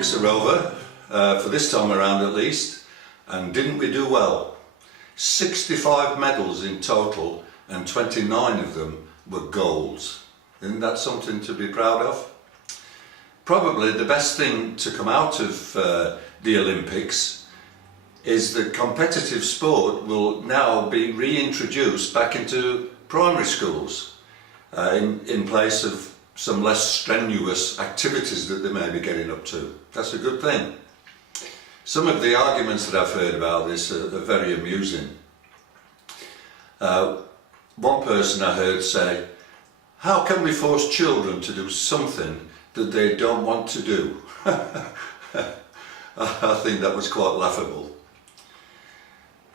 Olympics are over, for this time around at least, and didn't we do well? 65 medals in total and 29 of them were golds. Isn't that something to be proud of? Probably the best thing to come out of the Olympics is that competitive sport will now be reintroduced back into primary schools in place of some less strenuous activities that they may be getting up to. That's a good thing. Some of the arguments that I've heard about this are very amusing. One person I heard say, "How can we force children to do something that they don't want to do?" I think that was quite laughable.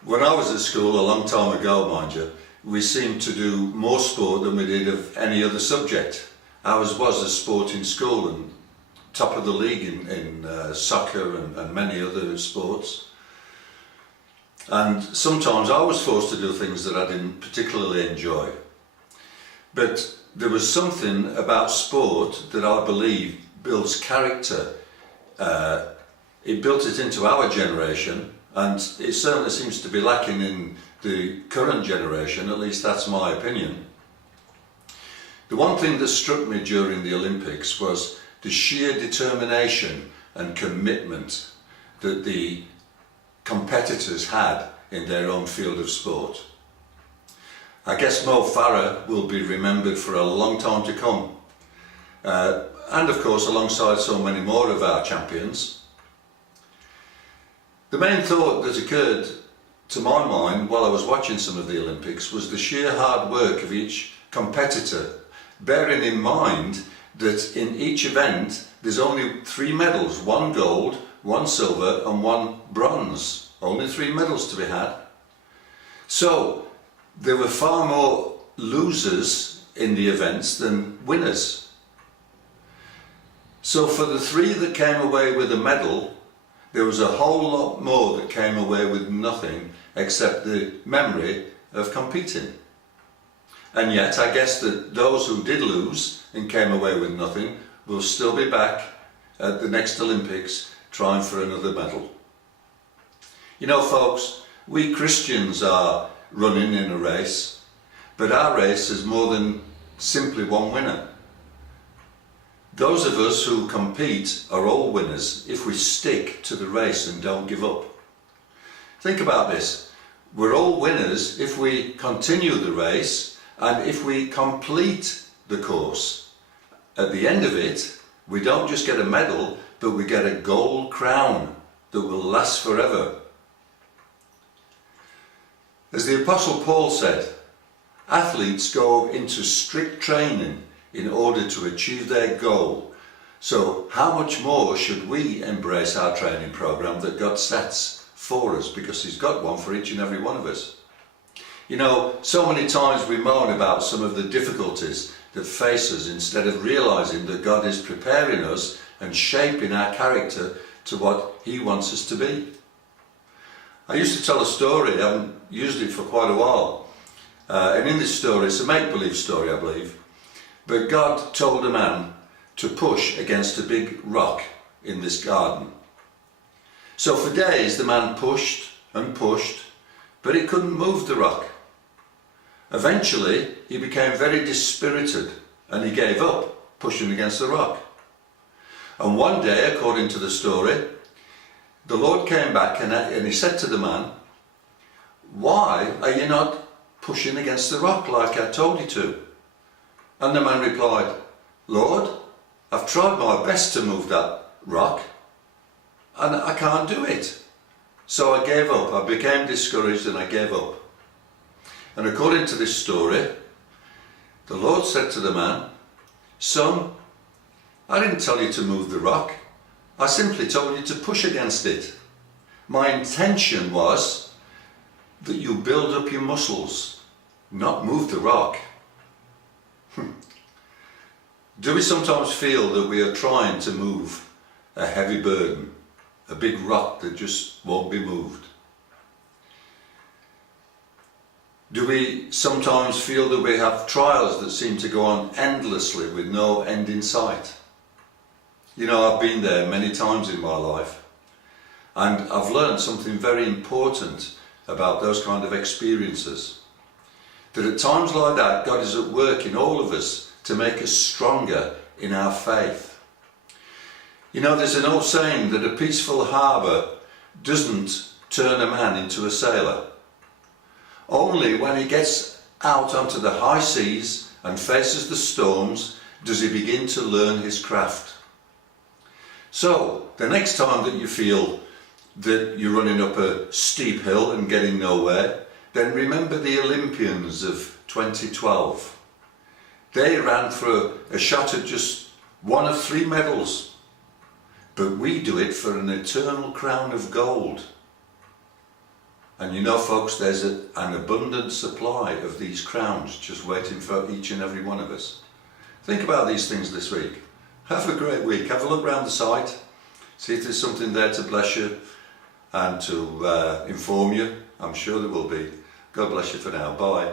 When I was at school a long time ago, mind you, we seemed to do more sport than we did of any other subject. Ours was a sporting school and top of the league in soccer and many other sports. And sometimes I was forced to do things that I didn't particularly enjoy. But there was something about sport that I believe builds character. It built it into our generation, and it certainly seems to be lacking in the current generation, at least that's my opinion. The one thing that struck me during the Olympics was the sheer determination and commitment that the competitors had in their own field of sport. I guess Mo Farah will be remembered for a long time to come, and of course alongside so many more of our champions. The main thought that occurred to my mind while I was watching some of the Olympics was the sheer hard work of each competitor, bearing in mind that in each event there's only 3 medals, 1 gold, 1 silver and 1 bronze. Only 3 medals to be had. So there were far more losers in the events than winners. So for the 3 that came away with a medal, there was a whole lot more that came away with nothing except the memory of competing. And yet I guess that those who did lose and came away with nothing will still be back at the next Olympics trying for another medal. You know, folks, we Christians are running in a race, but our race is more than simply one winner. Those of us who compete are all winners if we stick to the race and don't give up. Think about this. We're all winners if we continue the race and if we complete the course. At the end of it, we don't just get a medal, but we get a gold crown that will last forever. As the Apostle Paul said, athletes go into strict training in order to achieve their goal. So how much more should we embrace our training program that God sets for us, because He's got one for each and every one of us. You know, so many times we moan about some of the difficulties that face us instead of realizing that God is preparing us and shaping our character to what He wants us to be. I used to tell a story, I haven't used it for quite a while, and in this story, it's a make-believe story I believe, but God told a man to push against a big rock in this garden. So for days the man pushed and pushed, but he couldn't move the rock. Eventually he became very dispirited and he gave up pushing against the rock. And one day, according to the story, the Lord came back and He said to the man, "Why are you not pushing against the rock like I told you to?" And the man replied, "Lord, I've tried my best to move that rock and I can't do it. So I gave up. I became discouraged and I gave up." And according to this story, the Lord said to the man, "Son, I didn't tell you to move the rock. I simply told you to push against it. My intention was that you build up your muscles, not move the rock." Do we sometimes feel that we are trying to move a heavy burden, a big rock that just won't be moved? Do we sometimes feel that we have trials that seem to go on endlessly with no end in sight? You know, I've been there many times in my life, and I've learned something very important about those kind of experiences. That at times like that, God is at work in all of us to make us stronger in our faith. You know, there's an old saying that a peaceful harbour doesn't turn a man into a sailor. Only when he gets out onto the high seas and faces the storms does he begin to learn his craft. So, the next time that you feel that you're running up a steep hill and getting nowhere, then remember the Olympians of 2012. They ran for a shot at just one of 3 medals, but we do it for an eternal crown of gold. And you know, folks, there's an abundant supply of these crowns just waiting for each and every one of us. Think about these things this week. Have a great week. Have a look around the site, see if there's something there to bless you and to inform you. I'm sure there will be. God bless you for now. Bye.